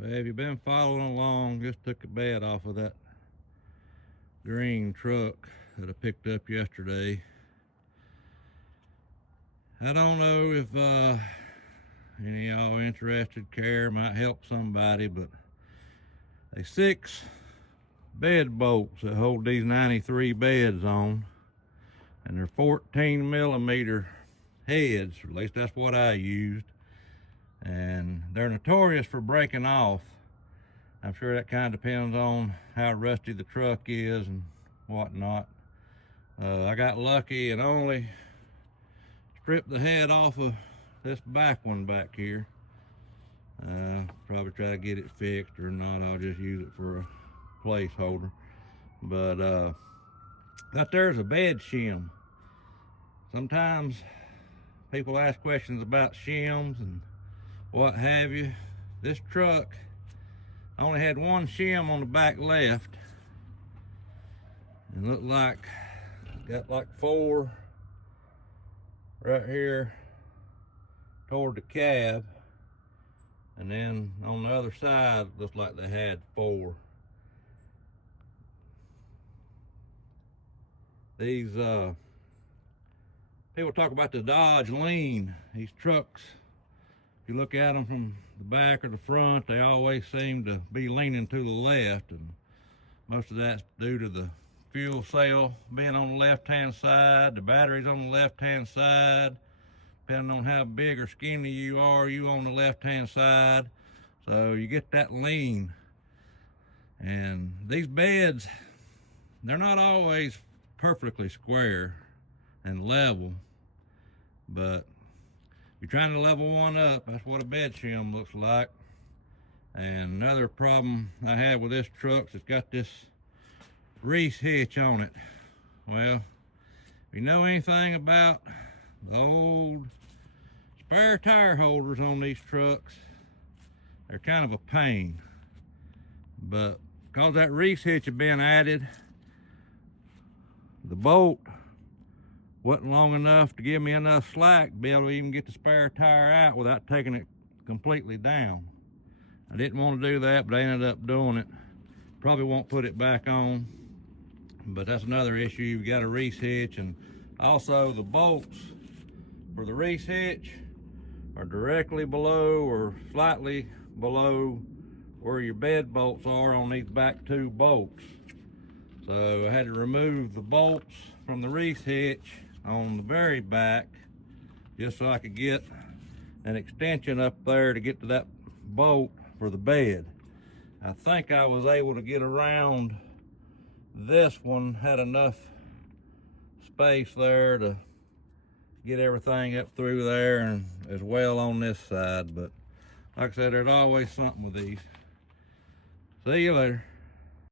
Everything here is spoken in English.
Well, if you've been following along, just took a bed off of that green truck that I picked up yesterday. I don't know if any of y'all interested care, might help somebody, but they 6 bed bolts that hold these 93 beds on, and they're 14mm heads, or at least that's what I used, and they're notorious for breaking off. I'm sure that kind of depends on how rusty the truck is and whatnot. I got lucky and only stripped the head off of this back one back here. Probably try to get it fixed, or not, I'll just use it for a placeholder. But that there's a bed shim. Sometimes people ask questions about shims and what have you. This truck only had one shim on the back left, and looked like got like 4 right here toward the cab, and then on the other side it looks like they had 4. These people talk about the Dodge lean. These trucks, if you look at them from the back or the front, they always seem to be leaning to the left, and most of that's due to the fuel cell being on the left-hand side, the batteries on the left-hand side. Depending on how big or skinny you are, you on the left-hand side, so you get that lean. And these beds, they're not always perfectly square and level, but if you're trying to level one up, that's what a bed shim looks like. And another problem I have with this truck is it's got this Reese hitch on it. Well, if you know anything about the old spare tire holders on these trucks, they're kind of a pain. But because that Reese hitch had been added, the bolt wasn't long enough to give me enough slack to be able to even get the spare tire out without taking it completely down. I didn't want to do that, but I ended up doing it. Probably won't put it back on, but that's another issue. You've got a Reese hitch, and also the bolts for the Reese hitch are directly below or slightly below where your bed bolts are on these back 2 bolts. So I had to remove the bolts from the Reese hitch on the very back just so I could get an extension up there to get to that bolt for the bed. I think I was able to get around this one, had enough space there to get everything up through there, and as well on this side. But like I said, there's always something with these. See you later.